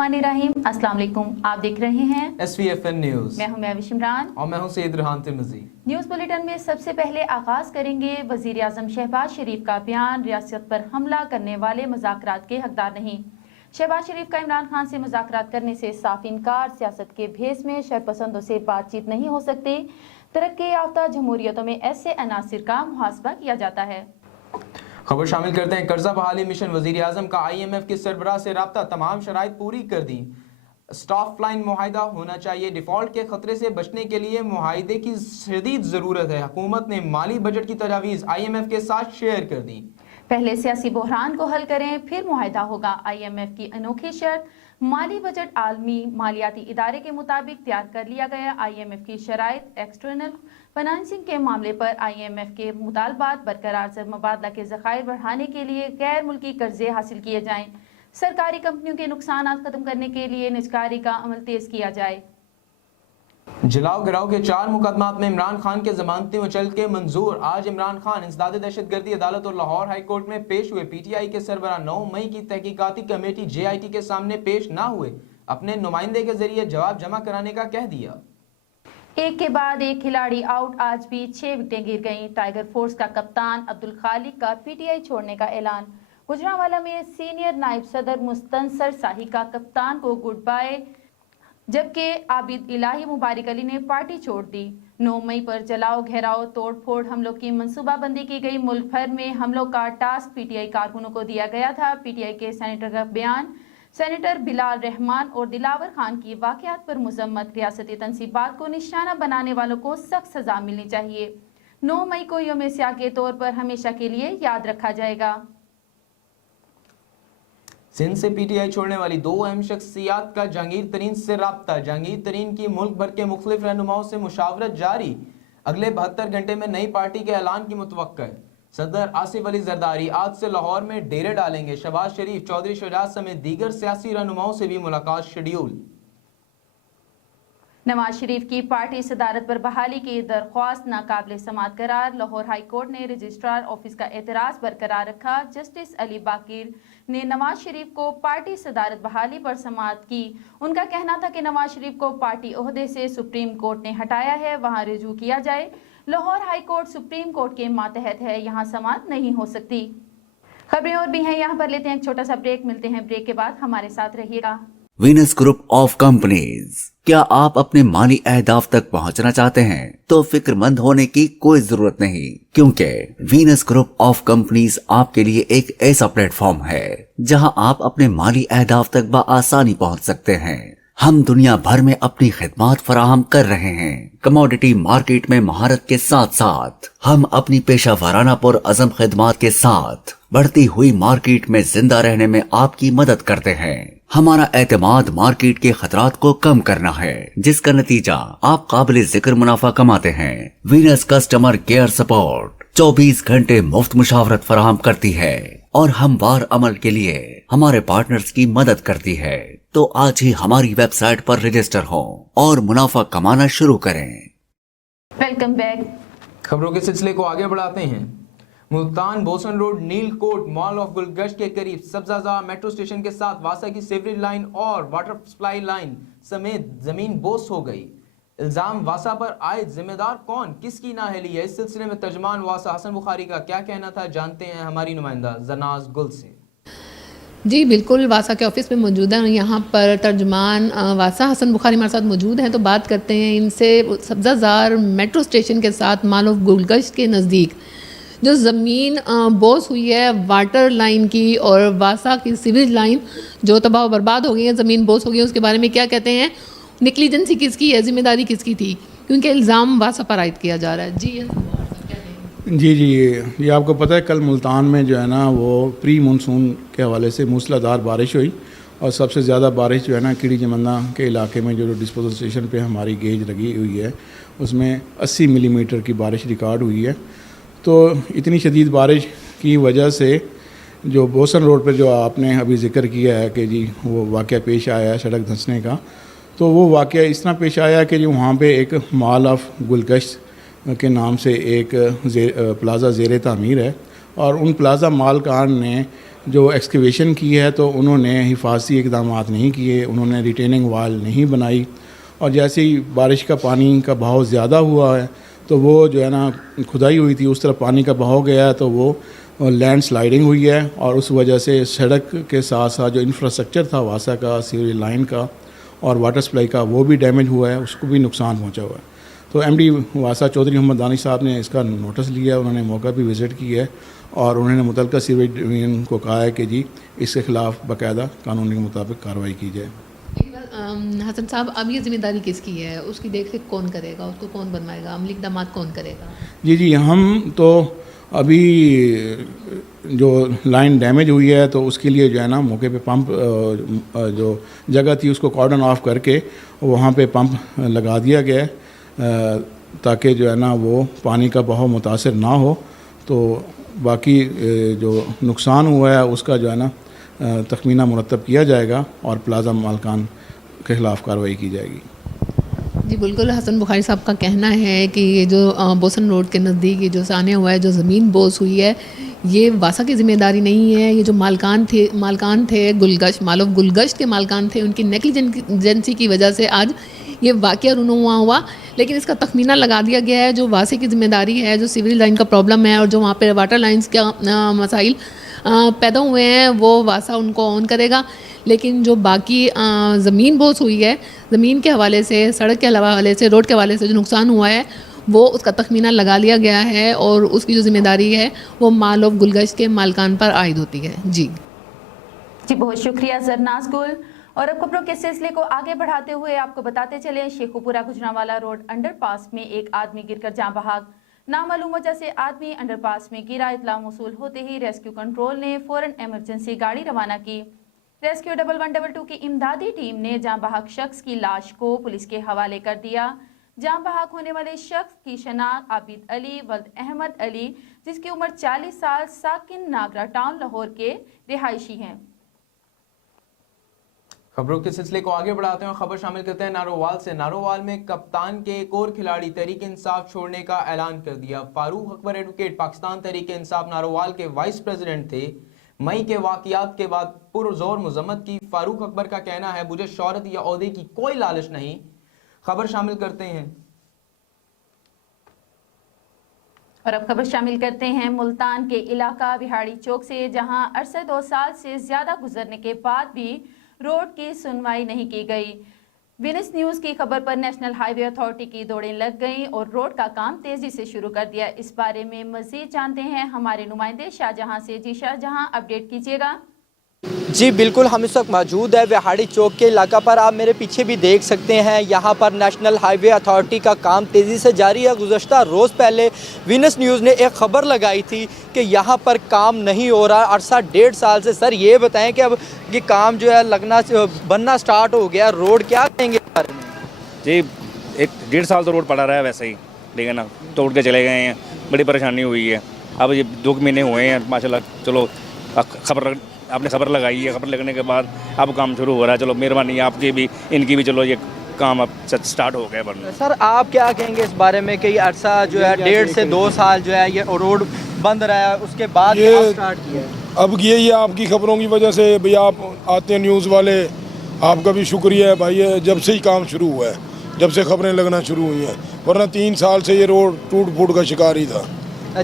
बिस्मिल्लाहिर्रहमानिर्रहीम। अस्सलाम वालेकुम। आप देख रहे हैं SVFN न्यूज़। मैं हूं महविश इमरान और मैं हूं सैयद रेहान तिर्मिज़ी। न्यूज़ बुलेटिन में सबसे पहले आगाज करेंगे वज़ीर आज़म शहबाज शरीफ का बयान, रियासत पर हमला करने वाले मुज़ाकरात के हकदार नहीं। शहबाज शरीफ का इमरान खान से मुज़ाकरात करने से साफ इनकार। सियासत के भेस में शरपसंदों से बातचीत नहीं हो सकती। तरक्की याफ्ता जमहूरियतों में ऐसे अनासिर का मुहासबा किया जाता है। खबर शामिल करते हैं कर्जा बहाली मिशन। वज़ीर आज़म का IMF के सरबराह से राब्ता, तमाम शराइत पूरी कर दी। स्टॉप लाइन मुआहिदा होना चाहिए। डिफ़ॉल्ट के खतरे से बचने के लिए मुआहिदे की शदीद ज़रूरत है। हुकूमत ने माली बजट की तजावीज़ IMF के साथ शेयर कर दी। पहले सियासी बहरान को हल करें, फिर मुआहिदा होगा। IMF की अनोखी शर्त, माली बजट आलमी मालियाती इदारे के मुताबिक तैयार कर लिया गया। IMF की शराइत, एक्सटर्नल फाइनेंसिंग के मामले पर IMF के मुतालबात बरकरार, ज़र मुबादला के ज़खायर बढ़ाने के लिए गैर मुल्की कर्जे हासिल किए जाएं। सरकारी कंपनियों के नुकसान खत्म करने के लिए निजकारी का अमल तेज किया जाए। जलाओ गिराव के 4 मुकदमात में इमरान खान के जमानती मुचल के मंजूर। आज इमरान खान इंसदाद दहशतगर्दी अदालत और लाहौर हाई कोर्ट में पेश हुए। PTI के सरबराह 9 मई की तहकीकाती कमेटी JIT के सामने पेश ना हुए, अपने नुमाइंदे के जरिए जवाब जमा कराने का कह दिया। एक के बाद एक खिलाड़ी आउट। आज भी 6 विकेटें गिर गईं। टाइगर फोर्स का कप्तान अब्दुल खालिक का PTI छोड़ने का ऐलान। गुजरांवाला में सीनियर नायब सदर मुस्तनसर शाही का कप्तान को गुड बाय, जबकि आबिद इलाही मुबारक अली ने पार्टी छोड़ दी। 9 मई पर जलाओ घेराव तोड़ फोड़ हमलों की मंसूबाबंदी की गई। मुल्क भर में हमलों का टास्क PTI कारकुनों को दिया गया था। PTI के सेनेटर का बयान। सेनेटर बिलाल रहमान और दिलावर खान की वाकयात पर मुजम्मत। रियासती तनसीबात को निशाना बनाने वालों को सख्त सजा मिलनी चाहिए। 9 मई को यौम स्याह के तौर पर हमेशा के लिए याद रखा जाएगा। सिंध से PTI छोड़ने वाली 2 अहम शख्सियात का जहांगीर तरीन से राब्ता। जहांगीर तरीन की मुल्क भर के मुख्तलिफ रहनुमाओं से मुशावरत जारी। अगले 72 घंटे में नई पार्टी के ऐलान की मुतवक्का है। सदर आसिफ अली जरदारी आज से लाहौर में डेरे डालेंगे। शहबाज शरीफ, चौधरी शुजात समेत दीगर सियासी रहनुमाओं से भी मुलाकात शेड्यूल। नवाज शरीफ की पार्टी सदारत पर बहाली की दरख्वास्त नाकाबिल समाअत करार। लाहौर हाई कोर्ट ने रजिस्ट्रार ऑफिस का एतराज़ बरकरार रखा। जस्टिस अली बाकिर ने नवाज शरीफ को पार्टी सदारत बहाली पर समाअत की। उनका कहना था कि नवाज शरीफ को पार्टी ओहदे से सुप्रीम कोर्ट ने हटाया है, वहां रुजू किया जाए। Lahore high court supreme court के मातहत है, यहाँ समाअत नहीं हो सकती। खबरें और भी हैं, यहाँ पर लेते हैं एक छोटा सा ब्रेक। मिलते हैं ब्रेक के बाद, हमारे साथ रहिएगा। Venus group of companies. क्या आप अपने माली अहदाफ तक पहुंचना चाहते हैं? तो फिक्रमंद होने की कोई जरूरत नहीं, क्योंकि वीनस ग्रुप ऑफ कंपनीज आपके लिए एक ऐसा प्लेटफॉर्म है जहां आप अपने माली अहदाफ तक बआसानी पहुंच सकते हैं। हम दुनिया भर में अपनी खिदमत फराहम कर रहे हैं। कमोडिटी मार्केट में महारत के साथ साथ हम अपनी पेशा वाराना पुर अज़म खिदमत के साथ बढ़ती हुई मार्केट में जिंदा रहने में आपकी मदद करते हैं। हमारा एतमाद मार्केट के खतरात को कम करना है, जिसका नतीजा आप काबिल जिक्र मुनाफा कमाते हैं। वीनस कस्टमर केयर सपोर्ट 24 घंटे मुफ्त मुशावरत फराहम करती है और हमवार अमल के लिए हमारे पार्टनर्स की मदद करती है। तो आज ही हमारी वेबसाइट पर रजिस्टर हो और मुनाफा कमाना शुरू करें। Welcome back. खबरों के सिलसिले को आगे बढ़ाते हैं। Multan Bosan road Neel Kot mall of Gulgasht के करीब सब्जाजा मेट्रो स्टेशन के साथ वासा की सीवरेज लाइन और वाटर सप्लाई लाइन समेत जमीन बोस हो गई। इल्जाम वासा पर आए, जिम्मेदार कौन, किसकी नाअहली है? इस सिलसिले में तर्जमान वासा हसन बुखारी का क्या कहना था, जानते हैं हमारी नुमाइंदा जनाज गुल से। जी बिल्कुल, वासा के ऑफिस में मौजूद हैं। यहाँ पर तर्जमान वासा हसन बुखारी हमारे साथ मौजूद हैं, तो बात करते हैं इनसे। सब्जाजार मेट्रो स्टेशन के साथ मॉल ऑफ गुलगश्त के नज़दीक जो ज़मीन बोस हुई है वाटर लाइन की और वासा की सीवरेज लाइन जो तबाह बर्बाद हो गई है, ज़मीन बोस हो गई है, उसके बारे में क्या कहते हैं? निगलिजेंसी किसकी है, जिम्मेदारी किसकी थी? क्योंकि इल्ज़ाम वासा पर आयद किया जा रहा है। जी ये आपको पता है, कल मुल्तान में जो है ना वो प्री मानसून के हवाले से मूसलाधार बारिश हुई और सबसे ज़्यादा बारिश जो है ना कीड़ी जमन्ना के इलाके में जो डिस्पोजल स्टेशन पे हमारी गेज लगी हुई है उसमें 80 मिलीमीटर की बारिश रिकॉर्ड हुई है। तो इतनी शदीद बारिश की वजह से जो बोसन रोड पर जो आपने अभी ज़िक्र किया है कि जी वो वाक़या पेश आया है सड़क धंसने का, तो वो वाक़या इस तरह पेश आया कि जो वहाँ पे एक मॉल ऑफ गुलगश्त के नाम से एक प्लाज़ा ज़ेर तामीर है اور ان پلازا مالکان نے جو ایکسکیویشن کی ہے تو انہوں نے حفاظتی اقدامات نہیں کیے, انہوں نے ریٹیننگ وال نہیں بنائی, اور جیسے ہی بارش کا پانی کا بہاؤ زیادہ ہوا ہے تو وہ جو ہے نا کھدائی ہوئی تھی اس طرف پانی کا بہاؤ گیا ہے تو وہ لینڈ سلائڈنگ ہوئی ہے, اور اس وجہ سے سڑک کے ساتھ ساتھ جو انفراسٹرکچر تھا واسا کا, سیوریج لائن کا اور واٹر سپلائی کا, وہ بھی ڈیمیج ہوا ہے, اس کو بھی نقصان پہنچا ہوا ہے. تو ایم ڈی واسا چودھری محمد دانش صاحب نے اس کا نوٹس لیا, انہوں نے موقع بھی وزٹ کی ہے اور انہوں نے متعلقہ سیوریج ڈویژن کو کہا ہے کہ جی اس کے خلاف باقاعدہ قانون کے مطابق کارروائی کی جائے. حسن صاحب, اب یہ ذمہ داری کس کی ہے؟ اس کی دیکھ ریکھ کون کرے گا, اس کو کون بنوائے گا, عملی اقدامات کون کرے گا؟ جی ہم تو ابھی جو لائن ڈیمیج ہوئی ہے تو اس کے لیے جو ہے نا موقع پہ پمپ جو جگہ تھی اس کو کارڈن آف کر کے وہاں پہ پمپ لگا دیا گیا ہے تاکہ جو ہے نا وہ پانی کا بہاؤ متاثر نہ ہو. تو باقی جو نقصان ہوا ہے اس کا جو ہے نا تخمینہ مرتب کیا جائے گا اور پلازا مالکان کے خلاف کارروائی کی جائے گی. جی بالکل, حسن بخاری صاحب کا کہنا ہے کہ یہ جو بوسن روڈ کے نزدیک یہ جو سانحہ ہوا ہے, جو زمین بوس ہوئی ہے, یہ واسا کی ذمہ داری نہیں ہے. یہ جو مالکان تھے گلگشت, مال آف گلگشت کے مالکان تھے, ان کی نیگلیجنسی کی وجہ سے آج یہ واقعہ رونما ہوا. لیکن اس کا تخمینہ لگا دیا گیا ہے. جو واسے کی ذمہ داری ہے, جو سیوریج لائن کا پرابلم ہے اور جو وہاں پہ واٹر لائنز کا مسائل پیدا ہوئے ہیں, وہ واسا ان کو آن کرے گا. لیکن جو باقی زمین بوس ہوئی ہے, زمین کے حوالے سے, سڑک کے حوالے سے, روڈ کے حوالے سے جو نقصان ہوا ہے وہ اس کا تخمینہ لگا لیا گیا ہے اور اس کی جو ذمہ داری ہے وہ مال آف گلگشت کے مالکان پر عائد ہوتی ہے. جی بہت شکریہ زرناز گل. اور اب خبروں کے سلسلے کو آگے بڑھاتے ہوئے آپ کو بتاتے چلیں, شیخوپورہ گجرانوالہ روڈ انڈر پاس میں ایک آدمی گر کر جاں بحق. نامعلوم وجہ سے آدمی انڈر پاس میں گرا. اطلاع موصول ہوتے ہی ریسکیو کنٹرول نے فوراً ایمرجنسی گاڑی روانہ کی. ریسکیو 1122 کی امدادی ٹیم نے جاں بحق شخص کی لاش کو پولیس کے حوالے کر دیا. جاں بحق ہونے والے شخص کی شناخت عابد علی ولد احمد علی, جس کی عمر 40 سال, ساکن ناگرا ٹاؤن لاہور کے رہائشی ہیں. خبروں کے سلسلے کو آگے بڑھاتے ہیں اور خبر شامل کرتے ہیں نارووال سے. نارووال میں کپتان کے ایک اور کھلاڑی تحریک انصاف چھوڑنے کا اعلان کر دیا. فاروق اکبر ایڈوکیٹ پاکستان تحریک انصاف نارووال کے وائس پریزیڈنٹ تھے. مئی کے واقعات کے بعد پرزور مذمت کی. فاروق اکبر کا کہنا ہے مجھے شہرت یا عہدے کی کوئی لالچ نہیں. خبر شامل کرتے ہیں. اور اب خبر شامل کرتے ہیں ملتان کے علاقہ بہاڑی چوک سے, جہاں عرصہ 2 سال سے زیادہ گزرنے کے بعد بھی روڈ کی سنوائی نہیں کی گئی. وینس نیوز کی خبر پر نیشنل ہائی وے اتھارٹی کی دوڑیں لگ گئیں اور روڈ کا کام تیزی سے شروع کر دیا. اس بارے میں مزید جانتے ہیں ہمارے نمائندے شاہجہاں سے. جی شاہجہاں, اپڈیٹ کیجیے گا. جی بالکل, ہم اس وقت موجود ہے وہاڑی چوک کے علاقہ پر. آپ میرے پیچھے بھی دیکھ سکتے ہیں, یہاں پر نیشنل ہائی وے اتھارٹی کا کام تیزی سے جاری ہے. گزشتہ روز پہلے وینس نیوز نے ایک خبر لگائی تھی کہ یہاں پر کام نہیں ہو رہا عرصہ 1.5 سال سے. سر یہ بتائیں کہ اب یہ کام جو ہے بننا سٹارٹ ہو گیا, روڈ کیا کہیں گے اس بارے میں؟ جی 1.5 سال تو روڈ پڑا رہا ہے ویسے ہی, ٹھیک ہے نا, توڑ کے چلے گئے ہیں, بڑی پریشانی ہوئی ہے. اب یہ 2 مہینے ہوئے ہیں ماشاءاللہ. چلو آپ نے خبر لگائی ہے, خبر لگنے کے بعد اب کام شروع ہو رہا ہے. چلو مہربانی آپ کی بھی, ان کی بھی, چلو یہ کام اب سٹارٹ ہو گیا بننا. سر آپ کیا کہیں گے اس بارے میں کہ یہ عرصہ جو ہے 1.5 سے 2 سال جو ہے یہ روڈ بند رہا ہے, اس کے بعد سٹارٹ کیا ہے؟ اب یہی آپ کی خبروں کی وجہ سے بھئی آپ آتے ہیں نیوز والے, آپ کا بھی شکریہ ہے بھائی. جب سے ہی کام شروع ہوا ہے, جب سے خبریں لگنا شروع ہوئی ہیں, ورنہ 3 سال سے یہ روڈ ٹوٹ پھوٹ کا شکار ہی تھا.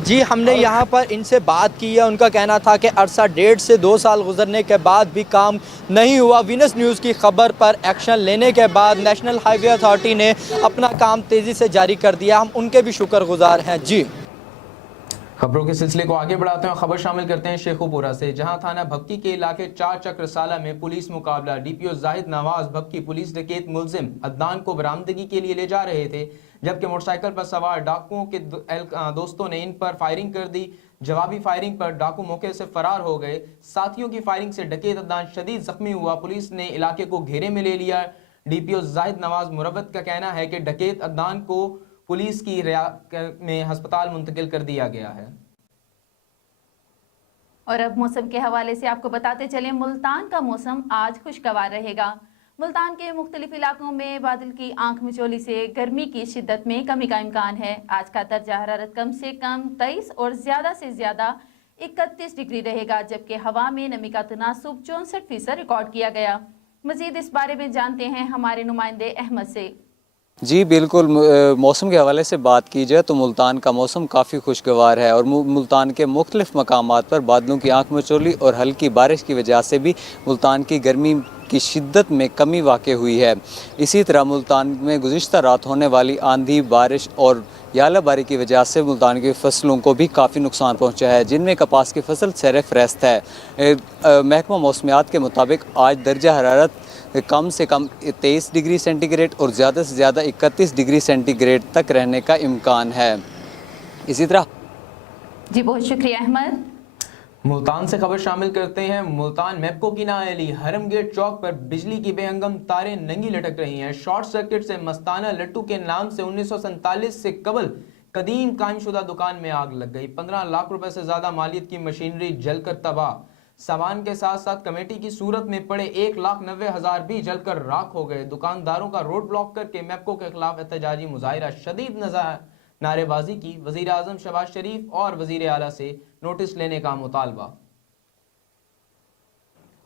جی ہم نے یہاں پر ان سے بات کی ہے, ان کا کہنا تھا کہ عرصہ 1.5 سے 2 سال گزرنے کے بعد بھی کام نہیں ہوا. وینس نیوز کی خبر پر ایکشن لینے کے بعد نیشنل ہائی وے اتھارٹی نے اپنا کام تیزی سے جاری کر دیا. ہم ان کے بھی شکر گزار ہیں. جی خبروں کے سلسلے کو آگے بڑھاتے ہیں اور خبر شامل کرتے ہیں شیخوپورہ سے, جہاں تھانہ بھپکی کے علاقے 4 چکر سالہ میں پولیس مقابلہ. ڈی پی او زاہد نواز بھپکی پولیس ڈکیت ملزم عدنان کو برآمدگی کے لیے لے جا رہے تھے, جبکہ موٹر سائیکل پر سوار ڈاکوؤں کے دوستوں نے ان پر فائرنگ کر دی. جوابی فائرنگ پر ڈاکو موقع سے فرار ہو گئے. ساتھیوں کی فائرنگ سے ڈکیت عدنان شدید زخمی ہوا. پولیس نے علاقے کو گھیرے میں لے لیا. ڈی پی او زاہد نواز مروت کا کہنا ہے کہ ڈکیت عدنان کو پولیس کی رعایت میں ہسپتال منتقل کر دیا گیا ہے. اور اب موسم کے حوالے سے آپ کو بتاتے چلیں, ملتان کا موسم آج خوشگوار رہے گا. ملتان کے مختلف علاقوں میں بادل کی آنکھ مچولی سے گرمی کی شدت میں کمی کا امکان ہے. آج کا درجہ حرارت کم سے کم 23 اور زیادہ سے زیادہ 31 डिग्री रहेगा, जबकि हवा में नमी का तनासुब 64% रिकॉर्ड किया गया। मजीद इस बारे में जानते हैं हमारे नुमाइंदे अहमद से। जी बिल्कुल, मौसम के हवाले से बात की जाए तो मुल्तान का मौसम काफ़ी खुशगवार है और मुल्तान के मुख्तलिफ मकामात पर बादलों की आंख मचोली और हल्की बारिश की वजह से भी मुल्तान की गर्मी की शिद्दत में कमी वाक़ हुई है। इसी तरह मुल्तान में गुज़िश्ता रात होने वाली आंधी, बारिश और यालाबारी की वजह से मुल्तान की फसलों को भी काफ़ी नुकसान पहुंचा है, जिनमें कपास की फसल सर फहरिस्त है। महकमा मौसमियात के मुताबिक आज दर्जा हरारत कम से कम 23 डिग्री सेंटीग्रेड और ज़्यादा से ज़्यादा 31 डिग्री सेंटीग्रेड तक रहने का इम्कान है। इसी तरह जी बहुत शुक्रिया अहमद। मुल्तान से खबर शामिल करते हैं। मुल्तान मैप्को की नाअहली हरम गेट चौक पर बिजली की बेहंगम तारें नंगी लटक रही हैं। शॉर्ट सर्किट से मस्ताना लट्टू के नाम से 1947 से कबल कदीम कायमशुदा दुकान में आग लग गई। 15 लाख रुपए से ज्यादा मालियत की मशीनरी जलकर तबाह। सामान के साथ साथ कमेटी की सूरत में पड़े 1,90,000 भी जलकर राख हो गए। दुकानदारों का रोड ब्लॉक करके मैप्को के खिलाफ एहतजाजी मुजाहिरा, शदीद नारेबाजी की। वजीर आजम शहबाज शरीफ और वजीर आला से नोटिस लेने का मुतालबा।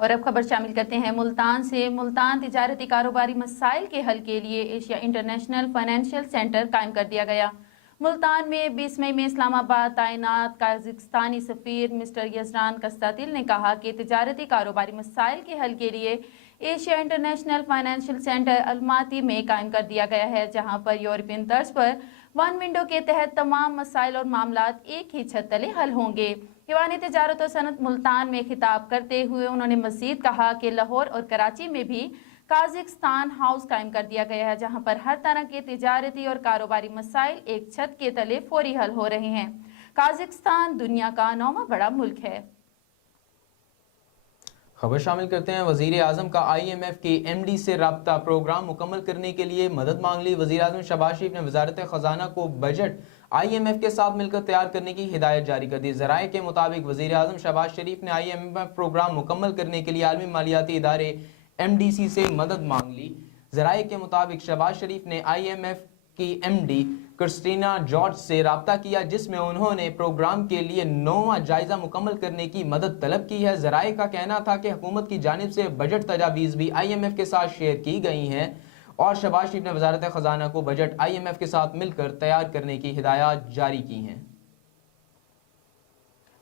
और अब खबर शामिल करते हैं मुल्तान से। मुल्तान तिजारती कारोबारी मसाइल के हल के लिए एशिया इंटरनेशनल फाइनेंशियल सेंटर कायम कर दिया गया। मुल्तान में 20 मई में इस्लामाबाद तैनात काज़िकिस्तानी सफ़ीर मिस्टर यजरान कस्तातिल ने कहा कि तिजारती कारोबारी मसाइल के हल के लिए Asia international financial centre Almaty में कायम कर दिया गया है, जहां पर यूरोपियन तर्ज पर वन विंडो के तहत तमाम मसाइल और मामलात एक ही छत तले हल होंगे। ईवान तिजारत और सनत मुल्तान में खिताब करते हुए उन्होंने मज़ीद कहा कि लाहौर और कराची में भी काज़िकिस्तान हाउस कायम कर दिया गया है, जहां पर हर तरह के तिजारती और कारोबारी मसाइल एक छत के तले फौरी हल हो रहे हैं। काज़िकिस्तान दुनिया का 9वां बड़ा मुल्क है। खबर शामिल करते हैं। वजीर आजम का IMF के MD से राब्ता, प्रोग्राम मुकम्मल करने के लिए मदद मांग ली। वजीर आजम शहबाज शरीफ ने वजारत खजाना को बजट IMF के साथ मिलकर तैयार करने की हिदायत जारी कर दी। ज़राए के मुताबिक वजीर आजम शहबाज शरीफ ने IMF प्रोग्राम मुकम्मल करने के लिए आलमी मालियाती इदारे MDC से मदद मांग ली। ज़राए के मुताबिक शहबाज शरीफ ने IMF की MD क्रिस्टीना जॉर्ज से राब्ता किया, जिसमें उन्होंने प्रोग्राम के लिए 9वां जायजा मुकम्मल करने की मदद तलब की है। ज़राए का कहना था कि हुकूमत की जानिब से बजट तजावीज़ भी IMF के साथ शेयर की गई हैं और शहबाज शरीफ ने वजारत खजाना को बजट IMF के साथ मिलकर तैयार करने की हिदायत जारी की हैं।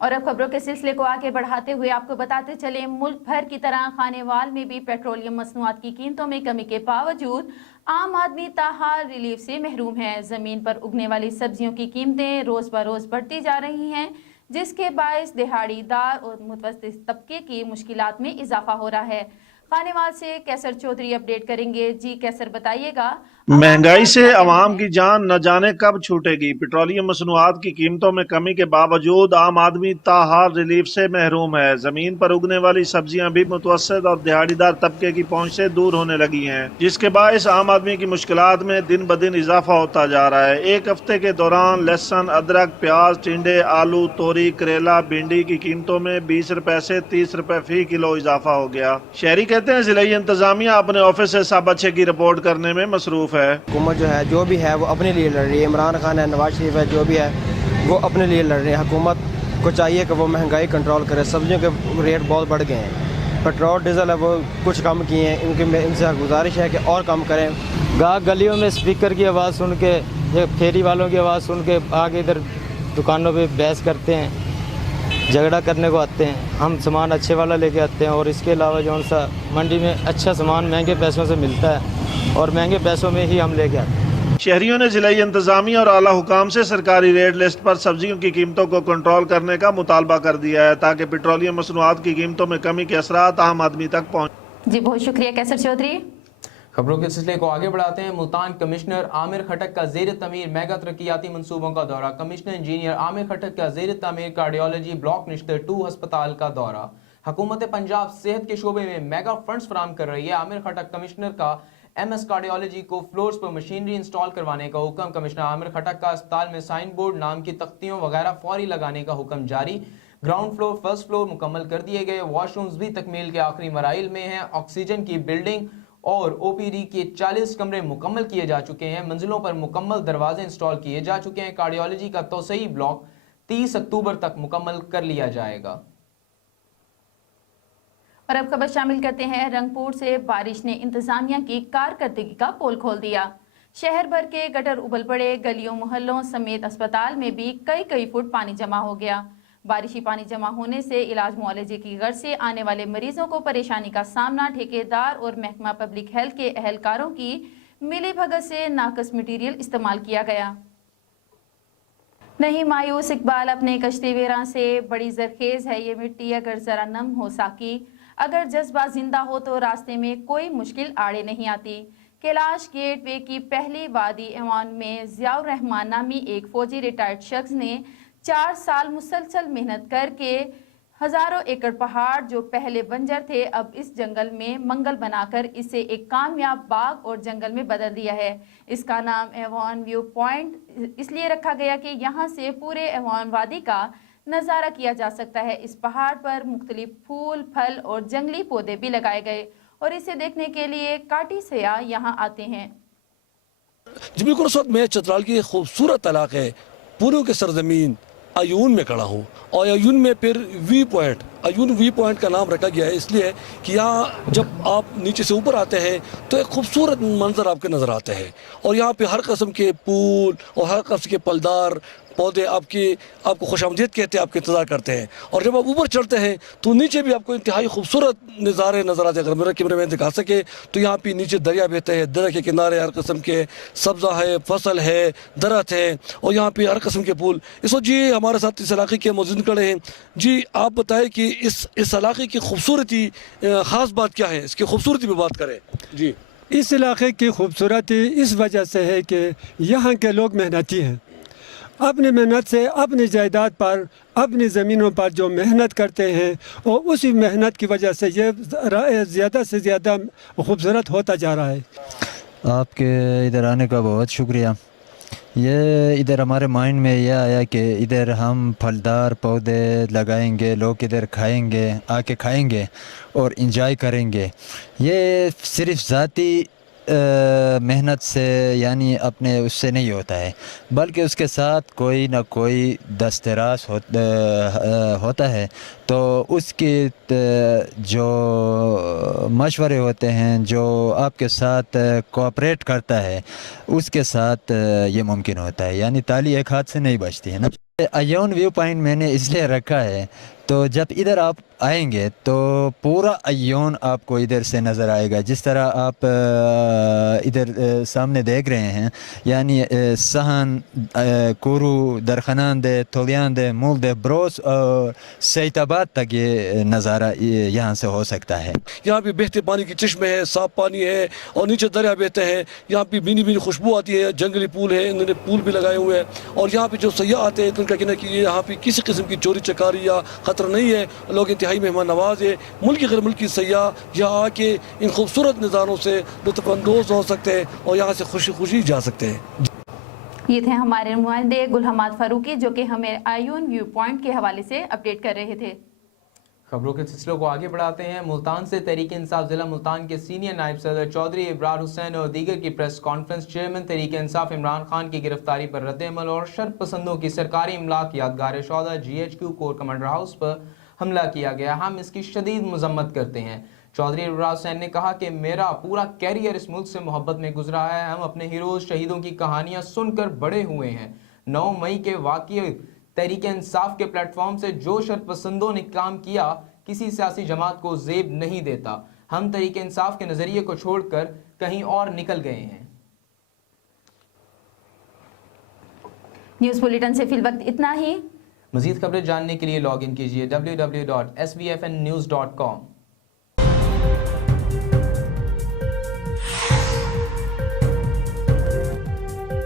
और अब खबरों के सिलसिले को आगे बढ़ाते हुए आपको बताते चले, मुल्क भर की तरह खानेवाल में भी पेट्रोलियम मसनूआत की कीमतों में कमी के बावजूद आम आदमी ताहाल रिलीफ से महरूम है। ज़मीन पर उगने वाली सब्जियों की कीमतें रोज़ बरोज़ बढ़ती जा रही हैं, जिसके बायस दिहाड़ीदार और मुतवस्तित तबके की मुश्किलात में इजाफा हो रहा है। खानेवाल से कैसर चौधरी अपडेट करेंगे। जी कैसर, बताइएगा। महंगाई से अवाम की जान न जाने कब छूटेगी। पेट्रोलियम मसनूआत की कीमतों में कमी के बावजूद आम आदमी ताहाल रिलीफ से महरूम है। जमीन पर उगने वाली सब्जियां भी मुतवस्सित और दिहाड़ीदार तबके की पहुंच से दूर होने लगी हैं, जिसके बायस आम आदमी की मुश्किलात में दिन ब दिन इजाफा होता जा रहा है। एक हफ्ते के दौरान लहसुन, अदरक, प्याज, टिंडे, आलू, तोरी, करेला, भिंडी की कीमतों में 20 रुपए से 30 रुपए फी किलो इजाफा हो गया। शहरी कहते हैं जिला इंतजामिया अपने ऑफिस से सब अच्छे की रिपोर्ट करने में मसरूफ है। हुकूमत जो है जो भी है वो अपने लिए लड़ रही है। इमरान खान है, नवाज शरीफ है, जो भी है वो अपने लिए लड़ रहे हैं। हुकूमत को चाहिए कि वो महंगाई कंट्रोल करे। सब्जियों के रेट बहुत बढ़ गए हैं। पेट्रोल डीजल है वो कुछ कम किए हैं। इनसे गुजारिश है कि और कम करें। गलियों में स्पीकर की आवाज़ सुन के या फेरी वालों की आवाज़ सुन के आगे इधर दुकानों पे बहस करते हैं, झगड़ा करने को आते हैं। हम सामान अच्छे वाला लेके आते हैं और इसके अलावा जो सा मंडी में अच्छा सामान महंगे पैसों से मिलता है और महंगे पैसों में ही हम लेके आते हैं। शहरियों ने जिला इंतजामिया और आला हुकाम से सरकारी रेट लिस्ट पर सब्जियों की कीमतों को कंट्रोल करने का मुतालबा कर दिया है, ताकि पेट्रोलियम मसनूआत की कीमतों में कमी के असरात आम आदमी तक पहुँच। जी बहुत शुक्रिया कैसर चौधरी। खबरों के सिलसिले को आगे बढ़ाते हैं। मुल्तान कमिश्नर आमिर खटक का ज़ेर तमीर मेगा तरक्याती मंसूबों का दौरा। कमिश्नर इंजीनियर आमिर खटक का ज़ेर तमीर कार्डियोलॉजी ब्लॉक निश्तर 2 अस्पताल का दौरा। हुकूमत पंजाब सेहत के शोबे में मेगा फंड्स फराम कर रही है। आमिर खटक कमिश्नर का MS कार्डियोलॉजी को फ्लोर्स पर मशीनरी इंस्टॉल करवाने का हुक्म। कमिश्नर आमिर खटक का अस्पताल में साइन बोर्ड, नाम की तख्तियों वगैरह फौरी लगाने का हुक्म जारी। ग्राउंड फ्लोर, फर्स्ट फ्लोर मुकम्मल कर दिए गए। वॉशरूम्स भी तकमील के आखिरी मराइल में हैं। ऑक्सीजन की बिल्डिंग और OPD के 40 कमरे मुकम्मल किए जा चुके हैं। मंजिलों पर मुकम्मल दरवाजे इंस्टॉल किए जा चुके हैं। कार्डियोलॉजी का तोसई ब्लॉक 30 अक्टूबर तक मुकम्मल कर लिया जाएगा। और अब खबर शामिल करते हैं। रंगपुर से बारिश ने इंतजामिया की कारकर्दगी का पोल खोल दिया। शहर भर के गटर उबल पड़े, गलियों मोहल्लों समेत अस्पताल में भी कई फुट पानी जमा हो गया। बारिशी पानी जमा होने से इलाज मुआलजे की गर्ज से आने वाले मरीजों को परेशानी का सामना ठेकेदार और महकमा पब्लिक हेल्थ के अहलकारों की मिली भगत से नाकस मटीरियल इस्तेमाल किया गया। नहीं मायूस इकबाल अपने कश्ती वेरां से, बड़ी जरखेज है ये मिट्टी, अगर जरा नम हो साकी, अगर जज्बा जिंदा हो तो रास्ते में कोई मुश्किल आड़े नहीं आती। कैलाश गेट वे की पहली वादी एवान में ज़ियाउर रहमान नामी एक फौजी रिटायर्ड शख्स ने 4 साल मुसलसल मेहनत करके हजारों एकड़ पहाड़ जो पहले बंजर थे अब इस जंगल में मंगल बनाकर इसे एक कामयाब बाग और जंगल में बदल दिया है। इसका नाम एवान व्यू पॉइंट इसलिए रखा गया कि यहाँ से पूरे एवान वादी का नज़ारा किया जा सकता है। इस पहाड़ पर मुख्तलिफ फूल, फल और जंगली पौधे भी लगाए गए और इसे देखने के लिए काटी सयाह यहाँ आते हैं। जी बिल्कुल, उस वक्त मैं चतराल की खूबसूरत इलाके पूरों के सरजमीन अयून में खड़ा हूँ और अयून में फिर अयून व्यू पॉइंट का नाम रखा गया है इसलिए कि यहाँ जब आप नीचे से ऊपर आते हैं तो एक खूबसूरत मंजर आपके नज़र आते हैं और यहाँ पे हर किस्म के फूल और हर किस्म के फलदार पौधे आपको खुशामदीद कहते हैं, आपके इंतज़ार करते हैं। और जब आप ऊपर चढ़ते हैं तो नीचे भी आपको इंतहाई खूबसूरत नज़ारे नज़र आते हैं। अगर मेरा कैमरा मैन दिखा सके तो यहाँ पे नीचे दरिया बहते हैं, दरिया के किनारे हर किस्म के सब्ज़ा है, फसल है, दरख्त है और यहाँ पे हर किस्म के फूल। इस वक्त जी हमारे साथ इस इलाके के मौजूद खड़े हैं। जी आप बताएं कि इस इलाके की खूबसूरती ख़ास बात क्या है, इसकी खूबसूरती पे बात करें। जी, इस इलाके की खूबसूरती इस वजह से है कि यहाँ के लोग मेहनती हैं। अपनी मेहनत से अपनी जायदाद पर, अपनी ज़मीनों पर जो मेहनत करते हैं और उसी मेहनत की वजह से ये ज़्यादा से ज़्यादा खूबसूरत होता जा रहा है। आपके इधर आने का बहुत शुक्रिया। ये इधर हमारे माइंड में यह आया कि इधर हम फलदार पौधे लगाएंगे, लोग इधर आके खाएंगे और इंजॉय करेंगे। ये सिर्फ ज़ाती मेहनत से यानी अपने उससे नहीं होता है, बल्कि उसके साथ कोई ना कोई दस्तराज होता है। तो उसके जो मशवरे होते हैं, जो आपके साथ कोऑपरेट करता है, उसके साथ ये मुमकिन होता है। यानी ताली एक हाथ से नहीं बचती है ना। अयून व्यू पॉइंट मैंने इसलिए रखा है तो जब इधर आप आएंगे तो पूरा अयून आपको इधर से नज़र आएगा। जिस तरह आप इधर सामने देख रहे हैं, यानी सहन, कुरू, दरखनांदे, थोलियांदे, मुल्दे, ब्रोस और सैताबाद तक ये नज़ारा यहाँ से हो सकता है। यहाँ पे बहते पानी की चश्मे है, साफ पानी है और नीचे दरिया बहते हैं। यहाँ पे भीनी भीनी खुशबू आती है, जंगली फूल है, इन्होंने फूल भी लगाए हुए हैं। और यहाँ पे जो सयाह आते हैं तो उनका कहना है कि यहाँ पे किसी किस्म की चोरी चकारी या खतरा नहीं है। लोग इंतहाई मेहमान नवाज है। मुल्की गैर मुल्की सयाह यहाँ आके इन खूबसूरत नज़ारों से लुत्फ़अंदोज़ हो सकते हैं और यहाँ से खुशी खुशी जा सकते हैं। ये थे हमारे नुमाइंदे गुल हमाद फारूकी जो कि हमें अयून व्यू पॉइंट के हवाले से अपडेट कर रहे थे। खबरों के सिलसिलों को आगे बढ़ाते हैं। मुल्तान से तहरीक इंसाफ जिला मुल्तान के सीनियर नायब सदर चौधरी इब्रार हुसैन और दीगर की press conference. Chairman Tehreek Insaf Imran Khan की गिरफ्तारी पर रद्द-ए-अमल और शर्त पसंदों की सरकारी इमलाक यादगार शौदा GHQ कोर कमांडर हाउस पर हमला किया गया। हम इसकी शदीद मजम्मत करते हैं। चौधरी इब्रार हुसैन ने कहा कि मेरा पूरा कैरियर इस मुल्क से मोहब्बत में गुजरा है। हम अपने हीरोज शहीदों की कहानियां सुनकर बड़े हुए हैं। 9 मई के वाक़ये तहरीक इंसाफ के प्लेटफॉर्म से जो शर्त पसंदों ने काम किया किसी सियासी जमात को ज़ेब नहीं देता। हम तहरीक इंसाफ के नज़रिए को छोड़कर कहीं और निकल गए हैं। न्यूज़ बुलेटिन से फिल वक्त इतना ही। मज़ीद खबरें जानने के लिए लॉग इन कीजिए www.svfnnews.com।